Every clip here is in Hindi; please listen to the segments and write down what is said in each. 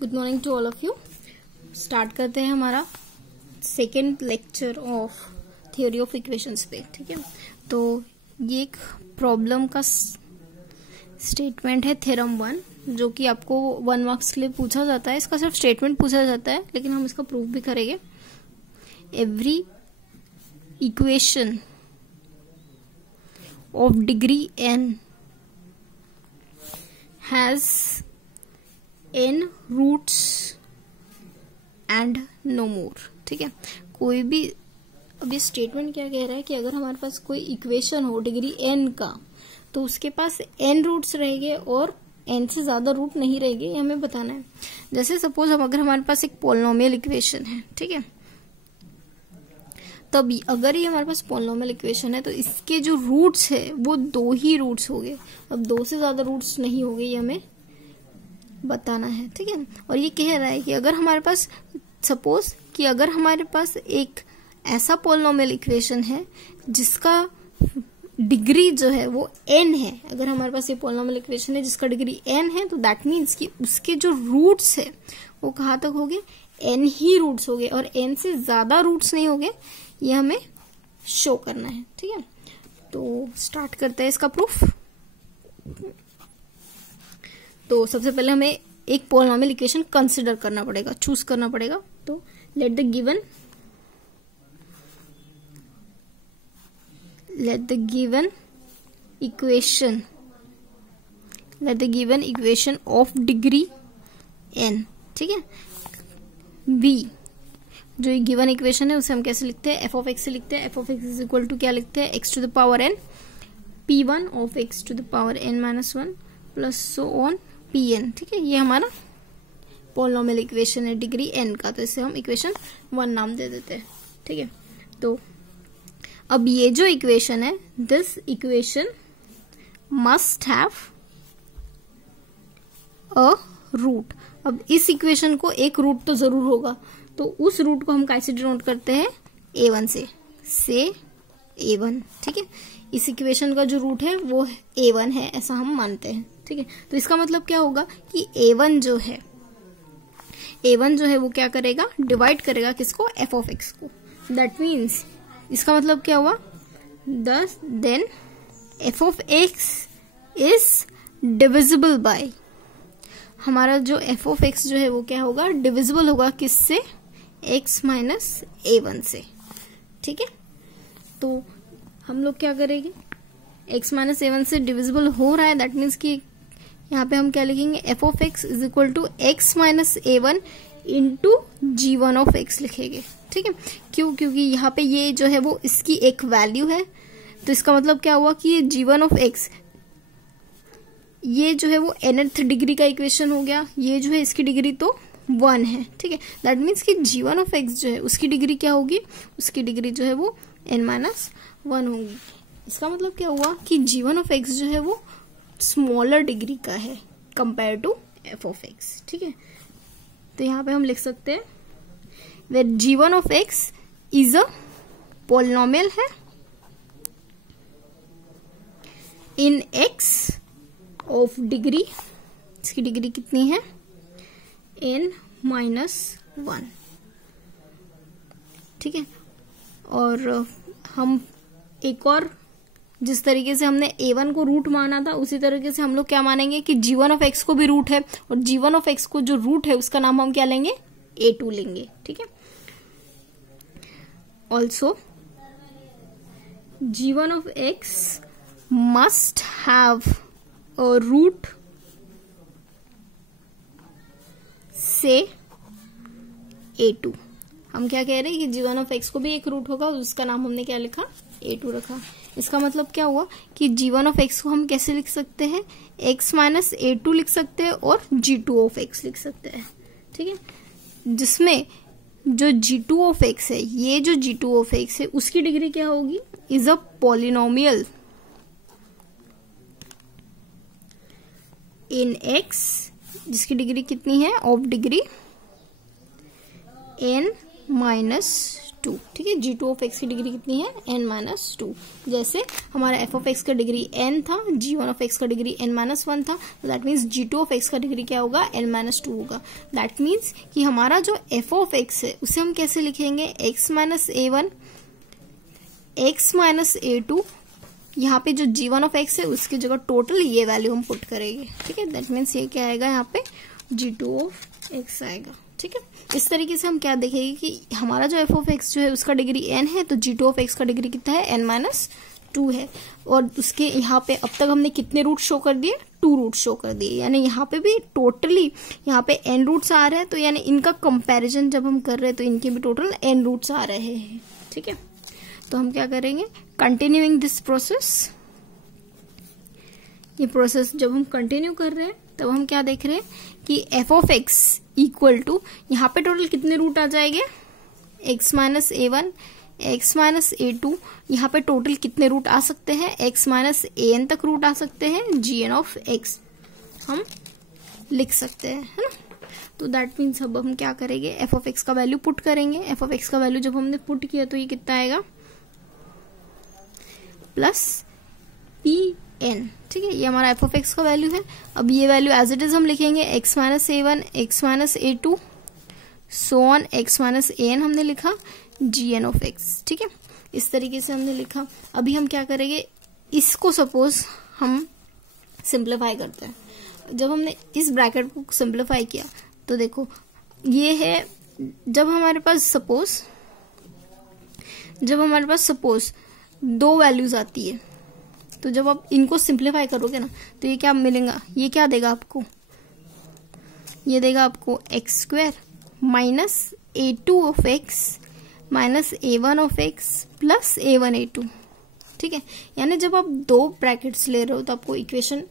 Good morning to all of you. Start करते हैं हमारा second lecture of theory of equations पे। ठीक है, तो ये एक प्रॉब्लम का स्टेटमेंट है थ्योरम 1, जो कि आपको 1 मार्क्स के लिए पूछा जाता है। इसका सिर्फ स्टेटमेंट पूछा जाता है, लेकिन हम इसका प्रूफ भी करेंगे। Every equation of degree n has n roots and no more. ठीक है, कोई भी, अब ये स्टेटमेंट क्या कह रहा है कि अगर हमारे पास कोई इक्वेशन हो डिग्री n का, तो उसके पास n रूट्स रहेंगे और n से ज्यादा रूट नहीं रहेंगे, ये हमें बताना है। जैसे सपोज अगर हमारे पास एक पोलिनोमियल इक्वेशन है, ठीक है, तब अगर ये हमारे पास पोलिनोमियल इक्वेशन है तो इसके जो रूट्स है वो 2 ही रूट्स होंगे। अब 2 से ज्यादा रूट्स नहीं होंगे, ये हमें बताना है। ठीक है, और ये कह रहा है कि अगर हमारे पास सपोज कि अगर हमारे पास एक ऐसा पोलिनोमियल इक्वेशन है जिसका डिग्री जो है वो n है, अगर हमारे पास ये पोलिनोमियल इक्वेशन है जिसका डिग्री n है, तो दैट मीन्स कि उसके जो रूट्स है वो कहाँ तक होंगे, n ही रूट्स होंगे और n से ज्यादा रूट्स नहीं होंगे। ये हमें शो करना है। ठीक है, तो स्टार्ट करते हैं इसका प्रूफ। तो सबसे पहले हमें एक पोलिनोमियल इक्वेशन कंसिडर करना पड़ेगा, चूज करना पड़ेगा। तो let the given equation of degree n, ठीक है, v, जो ये गिवन इक्वेशन है उसे हम कैसे लिखते हैं, f ऑफ x से लिखते हैं। f of x is equal to क्या लिखते हैं, x to the power n p1 of x to the power n minus 1 plus so on pn। ठीक है, ये हमारा पोलिनोमियल इक्वेशन है डिग्री n का, तो इसे हम इक्वेशन 1 नाम दे देते हैं। ठीक है, तो अब ये जो इक्वेशन है, this equation must have a root. अब इस इक्वेशन को एक रूट तो जरूर होगा, तो उस रूट को हम कैसे डिनोट करते हैं, a1 से a1। ठीक है, इस इक्वेशन का जो रूट है वो a1 है, ऐसा हम मानते हैं। ठीक है, तो इसका मतलब क्या होगा कि a1 जो है वो क्या करेगा, डिवाइड करेगा किसको, f ऑफ x को। दैट मीन्स इसका मतलब क्या हुआ, then f of x is divisible by, हमारा जो f ऑफ x जो है वो क्या होगा, डिविजिबल होगा किससे, x माइनस a1 से। ठीक है, तो हम लोग क्या करेंगे, x माइनस a1 से डिविजिबल हो रहा है, दैट मीन्स कि यहाँ पे हम क्या लिखेंगे, f of x is equal to x minus a1 into g1 of x लिखेंगे। ठीक है, क्योंकि यहाँ पे ये जो है वो इसकी एक वैल्यू है, तो इसका मतलब क्या हुआ कि ये g1 ऑफ x, ये जो है वो nth डिग्री का इक्वेशन हो गया, ये जो है इसकी डिग्री तो 1 है। ठीक है, दैट मीन्स कि g1 ऑफ x जो है उसकी डिग्री क्या होगी, उसकी डिग्री जो है वो n माइनस 1 होगी। इसका मतलब क्या हुआ कि g1 ऑफ x जो है वो स्मॉलर डिग्री का है compare to f of x। ठीक है, तो यहाँ पे हम लिख सकते हैं that g1 of x is a polynomial है इन x ऑफ डिग्री, इसकी डिग्री कितनी है, n माइनस 1। ठीक है, और हम एक और, जिस तरीके से हमने a1 को रूट माना था, उसी तरीके से हम लोग क्या मानेंगे कि g1 ऑफ x को भी रूट है, और g1 ऑफ x को जो रूट है उसका नाम हम क्या लेंगे, a2 लेंगे। ठीक है, also g1 of x must have a root से a2। हम क्या कह रहे हैं कि g1 ऑफ x को भी एक रूट होगा, उसका नाम हमने क्या लिखा, a2 रखा। इसका मतलब क्या हुआ कि g1 ऑफ x को हम कैसे लिख सकते हैं, x माइनस a2 लिख सकते हैं और g2 ऑफ x लिख सकते हैं। ठीक है, जिसमें जो g2 ऑफ x है, ये जो g2 ऑफ x है उसकी डिग्री क्या होगी, is a polynomial in x, जिसकी डिग्री कितनी है, ऑफ डिग्री n माइनस 2। 2, ठीक है। g2 ऑफ x की डिग्री कितनी है, n-2। जैसे हमारा f ऑफ x का डिग्री n था, g1 ऑफ x का डिग्री n-1 था, तो that means g2 of x का डिग्री क्या होगा, n-2 होगा। दैट मीन्स कि हमारा जो f ऑफ x है उसे हम कैसे लिखेंगे, x-a1 x-a2, यहाँ पे जो g1 ऑफ x है उसकी जगह टोटल ये वैल्यू हम पुट करेंगे, ठीक है। दैट मीन्स ये क्या आएगा, यहाँ पे g2 ऑफ x आएगा, ठीक है। इस तरीके से हम क्या देखेंगे कि हमारा जो f ऑफ x जो है उसका डिग्री n है, तो g2 ऑफ x का डिग्री कितना है, n-2 है। और उसके यहाँ पे अब तक हमने कितने रूट शो कर दिए, 2 रूट शो कर दिए, यानी यहाँ पे भी टोटली यहाँ पे n रूट्स आ रहे हैं, तो यानी इनका कंपैरिजन जब हम कर रहे हैं तो इनके भी टोटल n रूट्स आ रहे हैं, ठीक है। तो हम क्या करेंगे, कंटिन्यूइंग दिस प्रोसेस, ये प्रोसेस जब हम कंटिन्यू कर रहे हैं तब हम क्या देख रहे हैं कि f of x equal to, यहाँ पे टोटल कितने रूट आ जाएंगे, x-a1 x-a2, यहाँ पे टोटल कितने रूट आ सकते हैं, x-an तक रूट आ सकते हैं, gn ऑफ x हम लिख सकते हैं, है ना। तो दैट मीन्स अब हम क्या करेंगे, f ऑफ x का वैल्यू पुट करेंगे। f ऑफ x का वैल्यू जब हमने पुट किया तो ये कितना आएगा, प्लस pn, ठीक है। ये हमारा f ऑफ x का वैल्यू है। अब ये वैल्यू एज इट इज हम लिखेंगे, x-a1 x-a2 so on x-an हमने लिखा, gn ऑफ x, ठीक है। इस तरीके से हमने लिखा। अभी हम क्या करेंगे, इसको सपोज हम सिंप्लीफाई करते हैं। जब हमने इस ब्रैकेट को सिंप्लीफाई किया तो देखो ये है, जब हमारे पास सपोज 2 वैल्यूज आती है, तो जब आप इनको सिंप्लीफाई करोगे ना तो ये क्या मिलेगा, ये क्या देगा आपको, ये देगा आपको x² minus a2 of x minus a1 of x plus a1 a2, ठीक है। यानी जब आप 2 ब्रैकेट्स ले रहे हो तो आपको इक्वेशन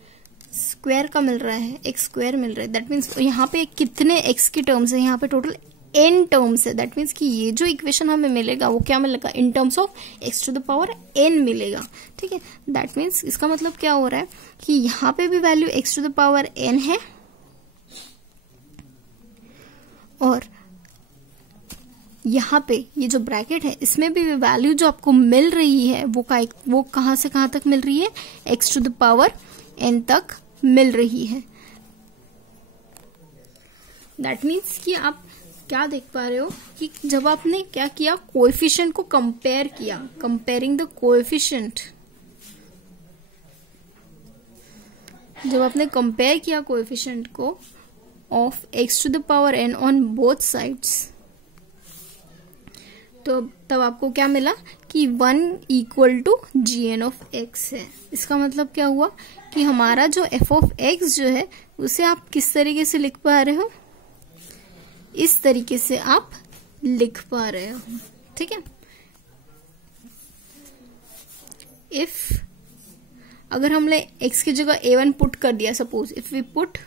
स्क्वायर का मिल रहा है, x स्क्वायर मिल रहा है। दैट मीन्स यहाँ पे कितने x की टर्म्स है, यहाँ पे टोटल n टर्म्स है। दैट मीन्स कि ये जो इक्वेशन हमें मिलेगा वो क्या मिलेगा, in terms of x to the power n मिलेगा, ठीक है। दैट मीन्स इसका मतलब क्या हो रहा है कि यहाँ पे भी value x to the power n है, और यहाँ पे ये जो ब्रैकेट है इसमें भी वैल्यू जो आपको मिल रही है वो कहाँ से कहाँ तक मिल रही है, x to the power n तक मिल रही है। दैट मीन्स कि आप क्या देख पा रहे हो कि जब आपने क्या किया, कोएफिशिएंट को कंपेयर किया, कंपेयरिंग द कोएफिशिएंट, जब आपने कंपेयर किया कोएफिशिएंट को of x to the power n on both sides, तो तब आपको क्या मिला कि 1 equal to gn of x है। इसका मतलब क्या हुआ कि हमारा जो f ऑफ x जो है उसे आप किस तरीके से लिख पा रहे हो, इस तरीके से आप लिख पा रहे हो, ठीक है। इफ अगर हमने x की जगह a1 पुट कर दिया, suppose if we put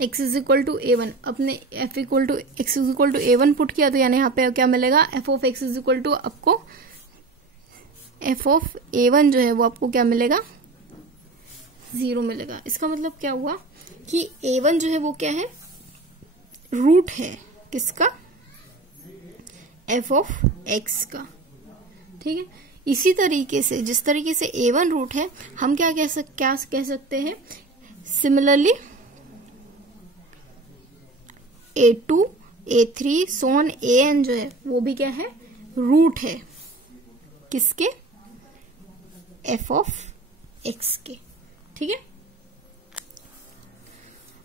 x is equal to a1, अपने f equal to x is equal to a1 put किया, तो यानी यहाँ पे क्या मिलेगा, f of x is equal to आपको f ऑफ a1 जो है वो आपको क्या मिलेगा, 0 मिलेगा। इसका मतलब क्या हुआ कि a1 जो है वो क्या है, रूट है किसका, f ऑफ x का, ठीक है। इसी तरीके से जिस तरीके से a1 रूट है, हम क्या कह सकते हैं, similarly a2 a3 so on an जो है वो भी क्या है, रूट है किसके, f ऑफ x के, ठीक है।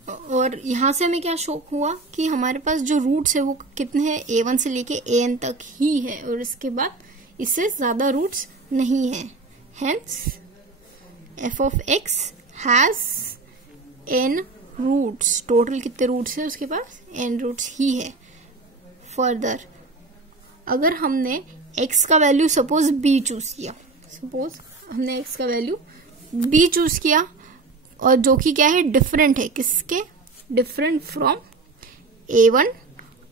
और यहां से हमें क्या शौक हुआ कि हमारे पास जो रूट्स है वो कितने हैं, a1 से लेके an तक ही है, और इसके बाद इससे ज्यादा रूट्स नहीं है। Hence f of x has n roots, total कितने रूट्स है उसके पास, n रूट्स ही है। फर्दर अगर हमने x का वैल्यू सपोज b चूज किया, सपोज हमने x का वैल्यू b चूज किया, और जो कि क्या है, डिफरेंट है किसके, different from a1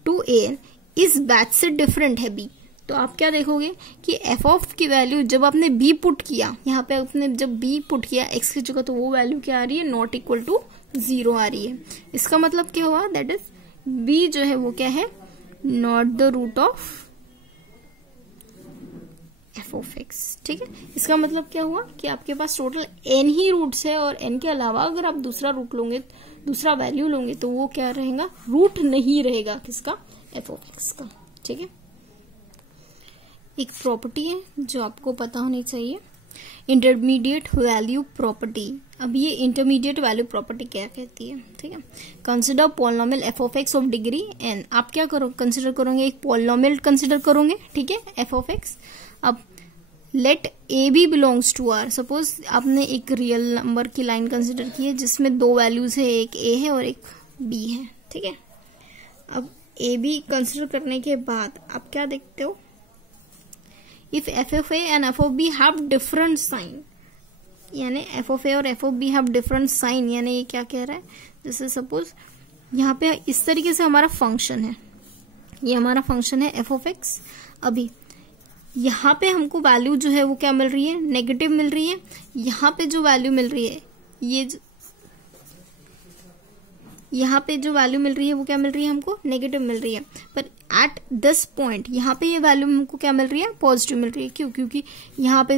to an, इस बैच से डिफरेंट है b, तो आप क्या देखोगे कि f ऑफ की वैल्यू जब आपने b पुट किया, यहाँ पे आपने जब b पुट किया x की जगह, तो वो वैल्यू क्या आ रही है, नॉट इक्वल टू 0 आ रही है। इसका मतलब क्या हुआ, दैट इज b जो है वो क्या है, not the root of f of x. ठीक है, इसका मतलब क्या हुआ कि आपके पास टोटल n ही रूट्स है और n के अलावा अगर आप दूसरा रूट लोगे, दूसरा वैल्यू लोगे तो वो क्या रहेगा, रूट नहीं रहेगा किसका, एफ ऑफ एक्स का। ठीक है, एक प्रॉपर्टी है जो आपको पता होनी चाहिए, इंटरमीडिएट वैल्यू प्रॉपर्टी। अब ये इंटरमीडिएट वैल्यू प्रॉपर्टी क्या कहती है? ठीक है, consider polynomial F of x of degree n। आप क्या करो, कंसिडर करोगे, एक पॉलिनोमियल कंसिडर करोगे। ठीक है, एफ ऑफ एक्स। अब let a b belongs to R. Suppose आपने एक रियल नंबर की लाइन कंसिडर की है जिसमें दो वैल्यूज है, एक ए है और एक बी है। ठीक है, अब ए बी कंसिडर करने के बाद आप क्या देखते हो, if f of a and f of b have different sign, यानी एफ ऑफ ए और f of b have different sign, यानी ये क्या कह रहा है, जैसे सपोज यहाँ पे इस तरीके से हमारा फंक्शन है, ये हमारा फंक्शन है एफ ऑफ एक्स। अभी यहाँ पे हमको वैल्यू जो है वो क्या मिल रही है, नेगेटिव मिल रही है। यहाँ पे जो वैल्यू मिल रही है, यहाँ पे जो वैल्यू मिल रही है वो क्या मिल रही है, हमको नेगेटिव मिल रही है। पर एट दिस पॉइंट यहाँ पे ये वैल्यू हमको क्या मिल रही है, पॉजिटिव मिल रही है। क्यों? क्योंकि यहाँ पे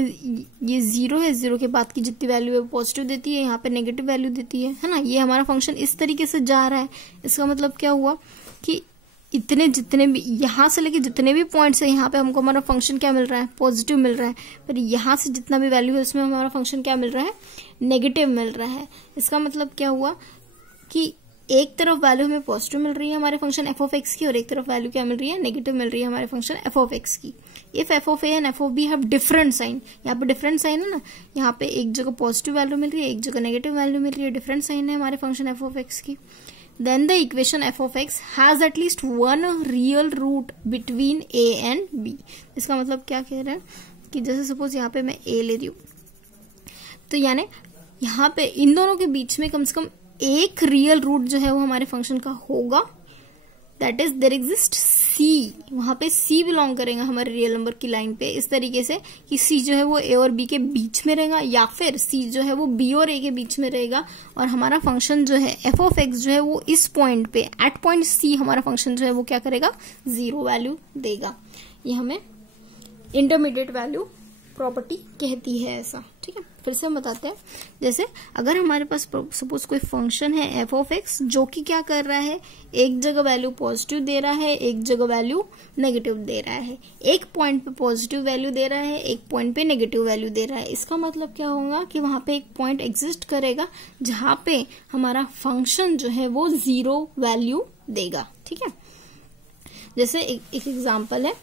ये जीरो है, जीरो के बाद की जितनी वैल्यू है वो पॉजिटिव देती है, यहाँ पे नेगेटिव वैल्यू देती है ना। ये हमारा फंक्शन इस तरीके से जा रहा है। इसका मतलब क्या हुआ कि इतने जितने भी यहाँ से लेके जितने भी पॉइंट्स है, यहाँ पे हमको हमारा फंक्शन क्या मिल रहा है, पॉजिटिव मिल रहा है। पर यहाँ से जितना भी वैल्यू है उसमें हमारा फंक्शन क्या मिल रहा है, नेगेटिव मिल रहा है। इसका मतलब क्या हुआ कि एक तरफ वैल्यू हमें पॉजिटिव मिल रही है हमारे फंक्शन एफ ऑफ एक्स की, और एक तरफ वैल्यू क्या मिल रही है, नेगेटिव मिल रही है हमारे फंक्शन एफ ऑफ एक्स की। If f of a and f of b have different sign, यहाँ पे डिफरेंट साइन है ना, यहाँ पे एक जगह पॉजिटिव वैल्यू मिल रही है, एक जगह नेगेटिव वैल्यू मिल रही है, डिफरेंट साइन है हमारे फंक्शन एफ ऑफ एक्स की। Then the equation f of x has at least one real root between a and b। इसका मतलब क्या कह रहा है कि जैसे सपोज यहाँ पे मैं a ले रही हूँ, तो यानी यहाँ पे इन दोनों के बीच में कम से कम एक रियल रूट जो है वो हमारे फंक्शन का होगा। That is there exist c, वहां पे c बिलोंग करेगा हमारे रियल नंबर की लाइन पे, इस तरीके से कि c जो है वो a और b के बीच में रहेगा, या फिर c जो है वो b और a के बीच में रहेगा। और हमारा फंक्शन जो है f ऑफ x जो है वो इस पॉइंट पे, एट पॉइंट c हमारा फंक्शन जो है वो क्या करेगा, जीरो वैल्यू देगा। ये हमें इंटरमीडिएट वैल्यू प्रॉपर्टी कहती है ऐसा। ठीक है, फिर से हम बताते हैं। जैसे अगर हमारे पास सपोज कोई फंक्शन है एफ ऑफ एक्स जो कि क्या कर रहा है, एक जगह वैल्यू पॉजिटिव दे रहा है, एक जगह वैल्यू नेगेटिव दे रहा है, एक पॉइंट पे पॉजिटिव वैल्यू दे रहा है, एक पॉइंट पे नेगेटिव वैल्यू दे रहा है। इसका मतलब क्या होगा कि वहां पे एक पॉइंट एग्जिस्ट करेगा जहां पे हमारा फंक्शन जो है वो जीरो वैल्यू देगा। ठीक है, जैसे एक एग्जाम्पल है,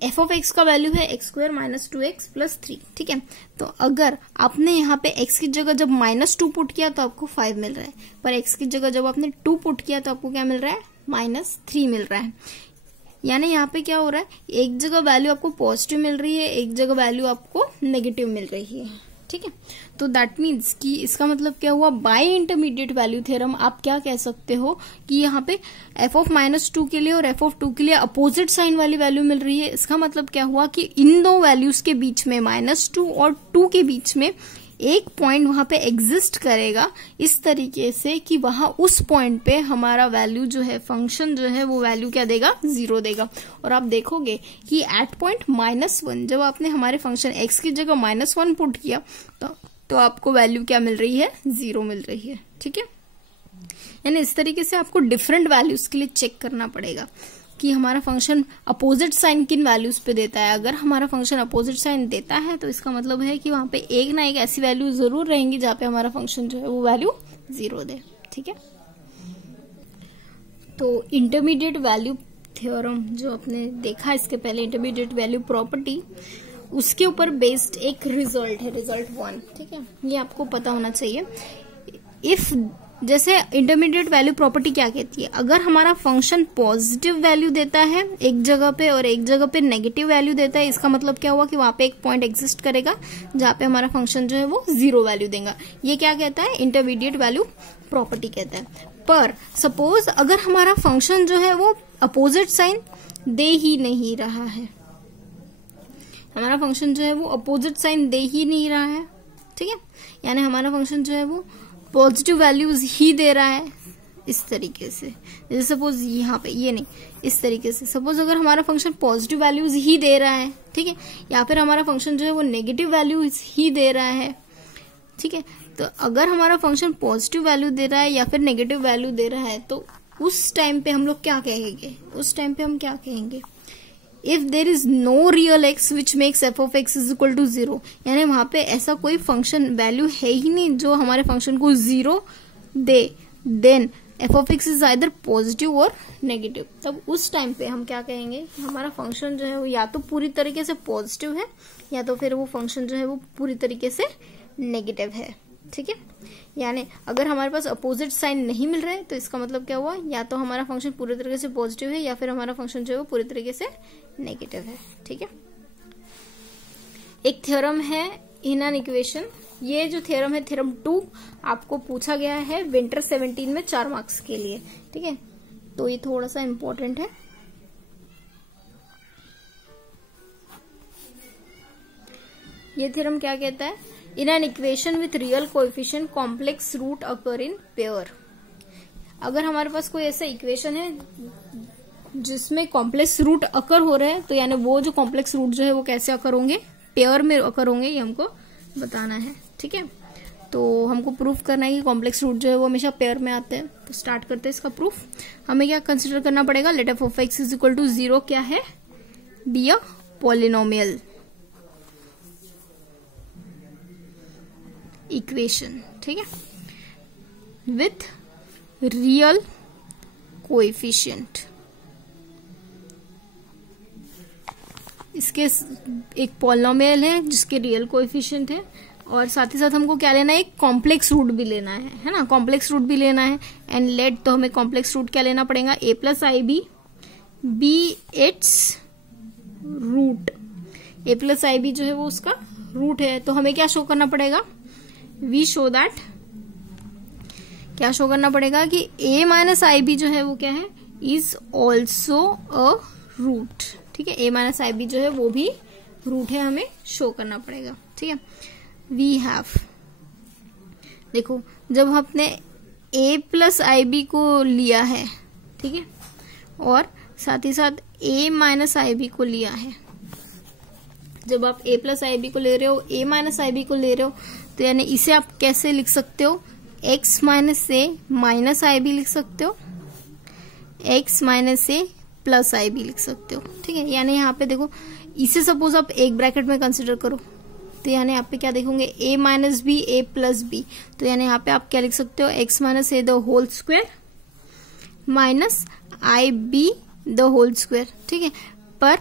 एफ ऑफ एक्स का वैल्यू है x square minus 2x plus 3। ठीक है, तो अगर आपने यहाँ पे x की जगह जब -2 पुट किया तो आपको 5 मिल रहा है, पर x की जगह जब आपने 2 पुट किया तो आपको क्या मिल रहा है, -3 मिल रहा है। यानी यहाँ पे क्या हो रहा है, एक जगह वैल्यू आपको पॉजिटिव मिल रही है, एक जगह वैल्यू आपको नेगेटिव मिल रही है। ठीक है, तो दैट मीन्स कि इसका मतलब क्या हुआ, बाय इंटरमीडिएट वैल्यू थ्योरम आप क्या कह सकते हो कि यहाँ पे f ऑफ -2 के लिए और f ऑफ 2 के लिए अपोजिट साइन वाली वैल्यू मिल रही है। इसका मतलब क्या हुआ कि इन दो वैल्यूज के बीच में, -2 और 2 के बीच में एक पॉइंट वहां पे एग्जिस्ट करेगा इस तरीके से कि वहां उस पॉइंट पे हमारा वैल्यू जो है, फंक्शन जो है वो वैल्यू क्या देगा, जीरो देगा। और आप देखोगे कि एट पॉइंट -1 जब आपने हमारे फंक्शन x की जगह -1 पुट किया तो आपको वैल्यू क्या मिल रही है, जीरो मिल रही है। ठीक है, यानी इस तरीके से आपको डिफरेंट वैल्यूज के लिए चेक करना पड़ेगा कि हमारा फंक्शन अपोजिट साइन किन वैल्यूज पे देता है। अगर हमारा फंक्शन अपोजिट साइन देता है तो इसका मतलब है कि वहां पे एक ना एक ऐसी वैल्यू जरूर रहेंगी जहां पे हमारा फंक्शन जो है वो वैल्यू जीरो दे। ठीक है, तो इंटरमीडिएट वैल्यू थ्योरम जो आपने देखा इसके पहले, इंटरमीडिएट वैल्यू प्रॉपर्टी, उसके ऊपर बेस्ड एक रिजल्ट है, रिजल्ट 1। ठीक है, ये आपको पता होना चाहिए। इफ जैसे इंटरमीडिएट वैल्यू प्रॉपर्टी क्या कहती है, अगर हमारा फंक्शन पॉजिटिव वैल्यू देता है एक जगह पे और एक जगह पे नेगेटिव वैल्यू देता है, इसका मतलब क्या हुआ कि वहां पे एक पॉइंट एग्जिस्ट करेगा जहां पे हमारा फंक्शन जो है वो जीरो वैल्यू देगा। ये क्या कहता है, इंटरमीडिएट वैल्यू प्रॉपर्टी कहता है। पर सपोज अगर हमारा फंक्शन जो है वो अपोजिट साइन दे ही नहीं रहा है, हमारा फंक्शन जो है वो अपोजिट साइन दे ही नहीं रहा है। ठीक है, यानी हमारा फंक्शन जो है वो पॉजिटिव वैल्यूज ही दे रहा है, इस तरीके से, जैसे सपोज यहाँ पे ये नहीं, इस तरीके से। सपोज अगर हमारा फंक्शन पॉजिटिव वैल्यूज ही दे रहा है, ठीक है, या फिर हमारा फंक्शन जो है वो नेगेटिव वैल्यूज ही दे रहा है, ठीक है, तो अगर हमारा फंक्शन पॉजिटिव वैल्यू दे रहा है या फिर नेगेटिव वैल्यू दे रहा है तो उस टाइम पे हम लोग क्या कहेंगे, उस टाइम पे हम क्या कहेंगे, if there is no real x which makes f of x is equal to 0, यानी वहां पे ऐसा कोई फंक्शन वैल्यू है ही नहीं जो हमारे फंक्शन को 0 दे, then f of x is either positive और नेगेटिव। तब उस टाइम पे हम क्या कहेंगे, हमारा फंक्शन जो है वो या तो पूरी तरीके से पॉजिटिव है या तो फिर वो फंक्शन जो है वो पूरी तरीके से नेगेटिव है, ठीक है। यानी अगर हमारे पास अपोजिट साइन नहीं मिल रहा है तो इसका मतलब क्या हुआ, या तो हमारा फंक्शन पूरी तरीके से पॉजिटिव है या फिर हमारा फंक्शन जो है वो पूरी तरीके से नेगेटिव है, ठीक है। एक थ्योरम है इन एन इक्वेशन, ये जो थ्योरम है थ्योरम 2 आपको पूछा गया है विंटर 17 में 4 मार्क्स के लिए, ठीक है, तो ये थोड़ा सा इंपॉर्टेंट है। ये थ्योरम क्या कहता है, in an equation with real coefficient complex root occur in pair. अगर हमारे पास कोई ऐसा इक्वेशन है जिसमें कॉम्प्लेक्स रूट अकर हो रहे हैं तो यानी वो जो कॉम्प्लेक्स रूट जो है वो कैसे अकर होंगे, पेयर में अकर होंगे, ये हमको बताना है, ठीक है। तो हमको प्रूफ करना है कि कॉम्प्लेक्स रूट जो है वो हमेशा पेयर में आते हैं। तो स्टार्ट करते हैं इसका प्रूफ। हमें क्या कंसिडर करना पड़ेगा, let f of x is equal to 0 क्या है, बी अ पॉलिनोमियल इक्वेशन, ठीक है, विथ रियल कोएफिशिएंट। इसके एक पॉलिनोमियल है जिसके रियल कोएफिशिएंट है और साथ ही साथ हमको क्या लेना है, एक कॉम्प्लेक्स रूट भी लेना है ना, कॉम्प्लेक्स रूट भी लेना है। एंड लेट, तो हमें कॉम्प्लेक्स रूट क्या लेना पड़ेगा, a plus i b it's root. a plus i b जो है वो उसका रूट है, तो हमें क्या शो करना पड़ेगा, वी शो दैट, क्या शो करना पड़ेगा कि a माइनस आई बी जो है वो क्या है, इज ऑल्सो अ रूट, ठीक है, a माइनस आई बी जो है वो भी रूट है, हमें शो करना पड़ेगा, ठीक है। वी हैव, देखो जब हमने a प्लस आई बी को लिया है, ठीक है, और साथ ही साथ a माइनस आई बी को लिया है, जब आप a प्लस आई बी को ले रहे हो, a माइनस आई बी को ले रहे हो, तो यानी इसे आप कैसे लिख सकते हो, x minus a minus i B लिख सकते हो, x minus a plus i B लिख सकते हो, ठीक है। यानी यहाँ पे देखो, इसे सपोज आप एक ब्रैकेट में कंसिडर करो, तो यानी यहाँ पे क्या देखोगे, a minus b a plus b, तो यानी यहाँ पे आप क्या लिख सकते हो, x minus a the whole square minus i b the whole square, ठीक है। पर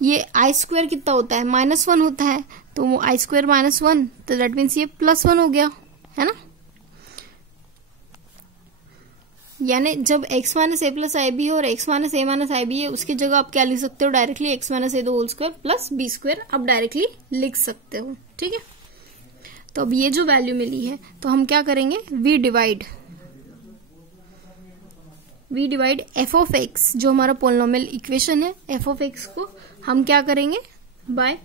ये आई स्क्वायर कितना होता है, -1 होता है, तो वो आई स्क्वायर -1, तो दैट मीन्स ये +1 हो गया, है ना। यानी जब x minus a plus i b है और x minus a minus i b है, उसकी जगह आप क्या लिख सकते हो, directly x minus a the whole square plus b square आप डायरेक्टली लिख सकते हो, ठीक है। तो अब ये जो वैल्यू मिली है तो हम क्या करेंगे, we divide f of x, जो हमारा पोलिनोमियल इक्वेशन है, एफ ऑफ एक्स को हम क्या करेंगे, by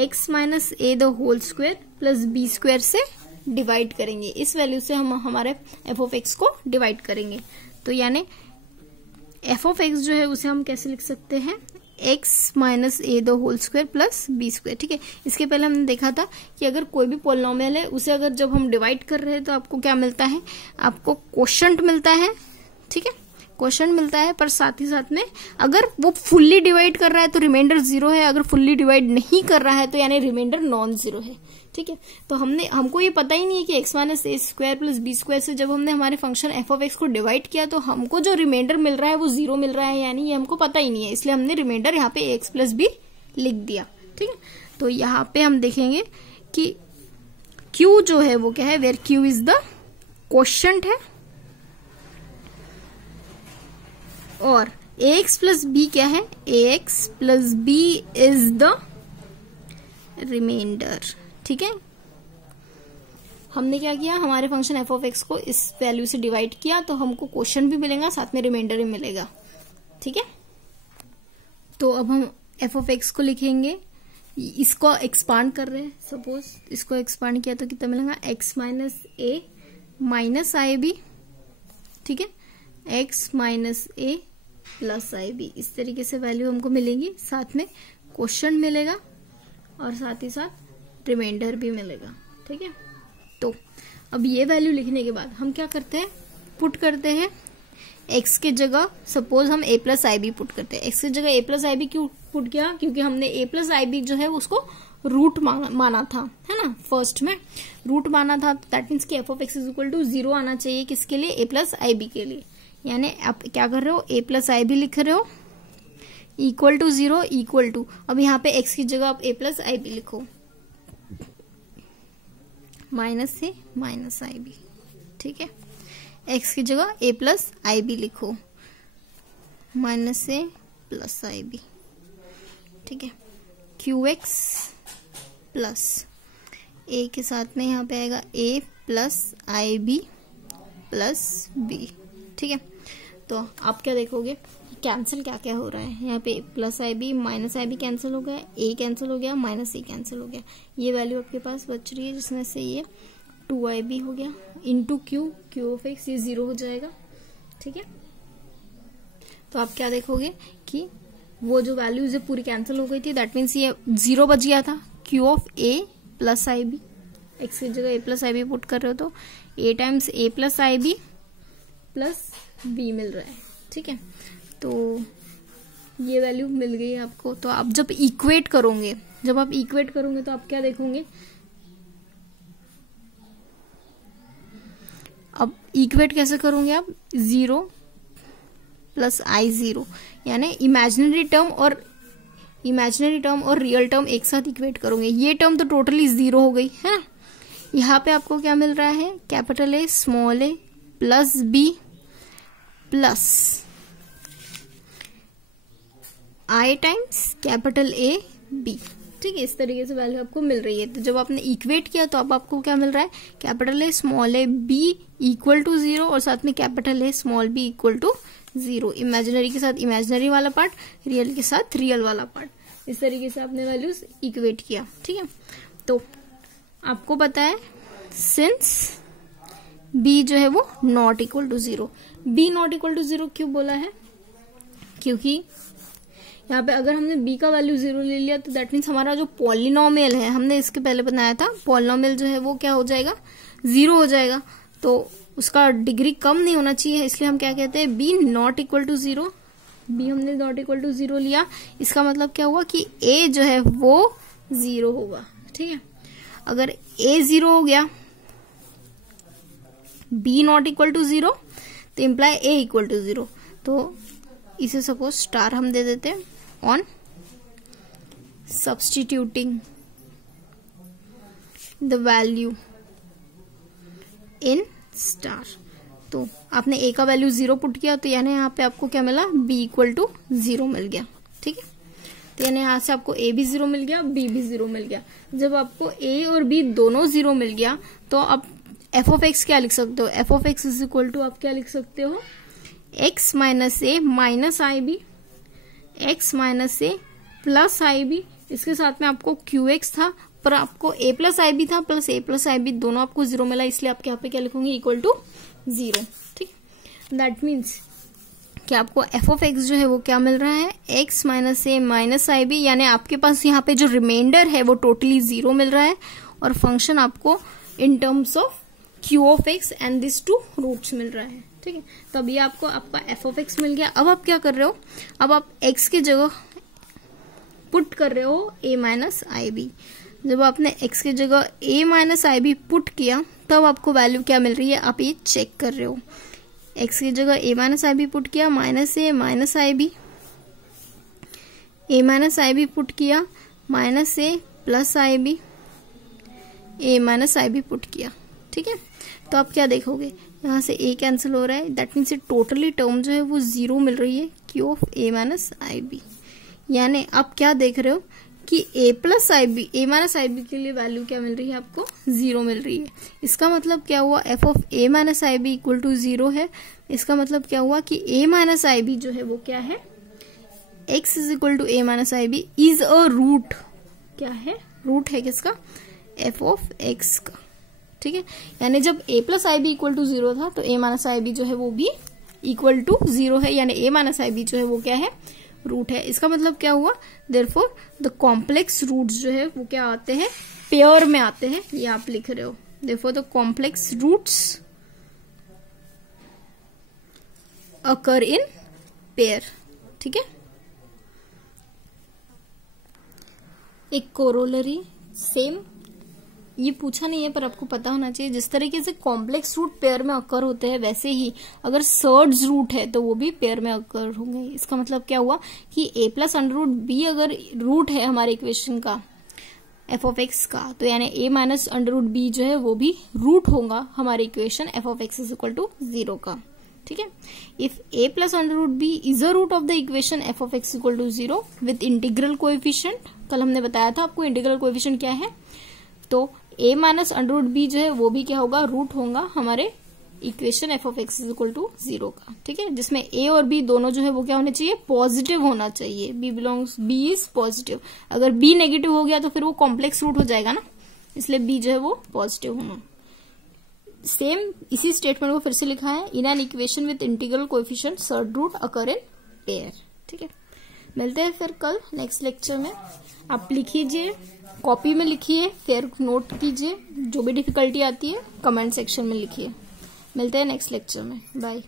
x minus a the whole square plus b square से डिवाइड करेंगे। इस वैल्यू से हम हमारे एफ ऑफ एक्स को डिवाइड करेंगे। तो यानी एफ ऑफ एक्स जो है उसे हम कैसे लिख सकते हैं, x minus a the whole square plus b square, ठीक है। इसके पहले हमने देखा था कि अगर कोई भी पॉलिनोमियल है उसे अगर जब हम डिवाइड कर रहे हैं तो आपको क्या मिलता है, आपको क्वोशंट मिलता है, ठीक है, क्वोशंट मिलता है। पर साथ ही साथ में अगर वो फुल्ली डिवाइड कर रहा है तो रिमाइंडर 0 है, अगर फुल्ली डिवाइड नहीं कर रहा है तो यानी रिमाइंडर नॉन जीरो है, ठीक है। तो हमको ये पता ही नहीं है कि x माइनस ए स्क्वायर प्लस बी स्क्वायर से जब हमने हमारे फंक्शन एफ ऑफ एक्स को डिवाइड किया तो हमको जो रिमाइंडर मिल रहा है वो 0 मिल रहा है, यानी ये हमको पता ही नहीं है, इसलिए हमने रिमाइंडर यहाँ पे x प्लस बी लिख दिया, ठीक है। तो यहाँ पे हम देखेंगे कि q जो है वो क्या है, where q is the quotient है, और ax प्लस बी क्या है, ax plus b is the remainder, ठीक है। हमने क्या किया, हमारे फंक्शन एफ ऑफ एक्स को इस वैल्यू से डिवाइड किया तो हमको क्वोशंट भी मिलेगा, साथ में रिमाइंडर भी मिलेगा, ठीक है। तो अब हम एफ ऑफ एक्स को लिखेंगे, इसको एक्सपांड कर रहे हैं, सपोज इसको एक्सपांड किया तो कितना मिलेगा, x minus a minus i B, ठीक है, x minus a plus i B, इस तरीके से वैल्यू हमको मिलेंगी। साथ में क्वोशंट मिलेगा और साथ ही साथ रिमाइंडर भी मिलेगा, ठीक है। तो अब ये वैल्यू लिखने के बाद हम क्या करते हैं, पुट करते हैं x के जगह। सपोज हम a plus i b put करते हैं, x की जगह a प्लस आई बी क्यों पुट किया, क्योंकि हमने a प्लस आई बी जो है उसको रूट माना था, है ना, फर्स्ट में रूट माना था। दैट मीन्स कि f of x is equal to 0 आना चाहिए, किसके लिए, a प्लस आई बी के लिए। यानी आप क्या कर रहे हो, a प्लस आई बी लिख रहे हो इक्वल टू 0 इक्वल टू, अब यहाँ पे x की जगह आप a प्लस आई बी लिखो, माइनस से माइनस आई बी, ठीक है। x की जगह a प्लस आई बी लिखो, माइनस से प्लस आई बी, ठीक है। क्यू एक्स प्लस a के साथ में यहाँ पे आएगा a plus i b plus b, ठीक है। तो आप क्या देखोगे, कैंसिल क्या क्या हो रहा है, यहाँ पे plus i B minus i B cancel हो गया, a कैंसिल हो गया, माइनस ए कैंसिल हो गया, ये वैल्यू आपके पास बच रही है जिसमें से ये 2ab हो गया इंटू क्यू ऑफ एक्स, ये 0 हो जाएगा, ठीक है। तो आप क्या देखोगे कि वो जो वैल्यूज है पूरी कैंसिल हो गई थी, दैट मीन्स ये 0 बच गया था। Q of a plus i b, x की जगह a plus i b put कर रहे हो तो a times a plus i b plus b मिल रहा है, ठीक है। तो ये वैल्यू मिल गई आपको। तो आप जब इक्वेट करोगे, तो आप क्या देखोगे, अब इक्वेट कैसे करोगे आप, 0 प्लस आई 0, यानी इमेजिनरी टर्म और रियल टर्म एक साथ इक्वेट करोगे। ये टर्म तो टोटली 0 हो गई है ना। यहाँ पे आपको क्या मिल रहा है, capital A small a plus b plus i times capital A b, ठीक है। इस तरीके से वैल्यू आपको मिल रही है। तो जब आपने इक्वेट किया तो अब आपको क्या मिल रहा है, capital A small a b equal to 0 और साथ में capital A small b equal to 0। Imaginary के साथ इमेजिनरी वाला पार्ट, रियल के साथ रियल वाला पार्ट, इस तरीके से आपने वैल्यूज इक्वेट किया, ठीक है। तो आपको पता है सिंस b जो है वो not equal to 0, b not equal to 0 क्यों बोला है, क्योंकि यहाँ पे अगर हमने b का वैल्यू 0 ले लिया तो दैट मीन्स हमारा जो पॉलिनोमियल है, हमने इसके पहले बनाया था, पॉलिनोमियल जो है वो क्या हो जाएगा, 0 हो जाएगा। तो उसका डिग्री कम नहीं होना चाहिए, इसलिए हम क्या कहते हैं, b not equal to 0। b हमने नॉट इक्वल टू 0 लिया, इसका मतलब क्या हुआ कि a जो है वो 0 होगा, ठीक है। अगर a 0 हो गया, b नॉट इक्वल टू 0, तो इम्प्लाई a इक्वल टू 0। तो इसे सपोज स्टार हम दे देते हैं on substituting the value in star. तो आपने a का वैल्यू 0 पुट किया, तो यानी यहाँ पे आपको क्या मिला, b इक्वल टू 0 मिल गया, ठीक है। तो यानी यहाँ से आपको a भी 0 मिल गया, b भी 0 मिल गया। जब आपको a और b दोनों 0 मिल गया तो आप f ऑफ x क्या लिख सकते हो, f of x is equal to आप क्या लिख सकते हो, x minus a minus i b, x minus a plus i b, इसके साथ में आपको क्यू एक्स था पर आपको a प्लस आई बी था, plus a plus i b दोनों आपको 0 मिला, इसलिए आप यहाँ पे क्या लिखोगे, इक्वल टू 0, ठीक। दैट मीन्स कि आपको f ऑफ x जो है वो क्या मिल रहा है, x minus a minus i b, यानी आपके पास यहाँ पे जो रिमाइंडर है वो टोटली 0 मिल रहा है, और फंक्शन आपको in terms of q of x and this two roots मिल रहा है, ठीक है। तो अभी आपको आपका f ऑफ x मिल गया। अब आप क्या कर रहे हो, अब आप x की जगह पुट कर रहे हो a माइनस आई बी। जब आपने x की जगह a minus i b put किया तब आपको वैल्यू क्या मिल रही है, आप ये चेक कर रहे हो। x की जगह a minus i b put किया, minus a minus i b, a minus i b put किया, minus a plus i b, a minus i b put किया, ठीक है। तो आप क्या देखोगे, यहाँ से a कैंसिल हो रहा है, दैट मीन्स टोटली टर्म जो है वो 0 मिल रही है, q of a minus i b. यानी आप क्या देख रहे हो कि a plus i b, a minus i b के लिए वैल्यू क्या मिल रही है, आपको 0 मिल रही है। इसका मतलब क्या हुआ, f of a minus i b equal to 0 है। इसका मतलब क्या हुआ कि a माइनस आई बी जो है वो क्या है, x is equal to a minus i b is a root, क्या है, रूट है किसका, f ऑफ x का, ठीक है, यानी जब a plus i b equal to 0 था तो a माइनस आई बी जो है वो भी इक्वल टू 0 है, यानी a माइनस आई बी जो है वो क्या है, रूट है। इसका मतलब क्या हुआ, देयरफॉर द कॉम्प्लेक्स रूट्स जो है वो क्या आते हैं, पेयर में आते हैं, ये आप लिख रहे हो। Therefore the complex roots occur in pair, ठीक है। एक कोरोलरी सेम, ये पूछा नहीं है पर आपको पता होना चाहिए, जिस तरीके से कॉम्प्लेक्स रूट पेयर में अकर होते हैं वैसे ही अगर सर्ड्स रूट है तो वो भी पेयर में अकर होंगे। इसका मतलब क्या हुआ कि a plus under root b अगर रूट है हमारे इक्वेशन का एफ ऑफ एक्स का, तो यानी a minus under root b जो है वो भी रूट होगा हमारे equation f of x is equal to 0 का, ठीक है। If a plus under root b is a root of the equation f of x equal to 0 with integral coefficient, कल हमने बताया था आपको इंटीग्रल कोएफिशिएंट क्या है, तो a minus under root b जो है वो भी क्या होगा, रूट होगा हमारे equation f of x is equal to 0 का, ठीक है। जिसमें a और b दोनों जो है वो क्या होने चाहिए, पॉजिटिव होना चाहिए, b इज पॉजिटिव। अगर b नेगेटिव हो गया तो फिर वो कॉम्प्लेक्स रूट हो जाएगा ना, इसलिए b जो है वो पॉजिटिव होना। सेम इसी स्टेटमेंट को फिर से लिखा है, in an equation with integral coefficient surd root occur in pair, ठीक है। मिलते हैं फिर कल नेक्स्ट लेक्चर में। आप लिखिए, कॉपी में लिखिए, फिर नोट कीजिए, जो भी डिफिकल्टी आती है कमेंट सेक्शन में लिखिए। मिलते हैं नेक्स्ट लेक्चर में, बाय।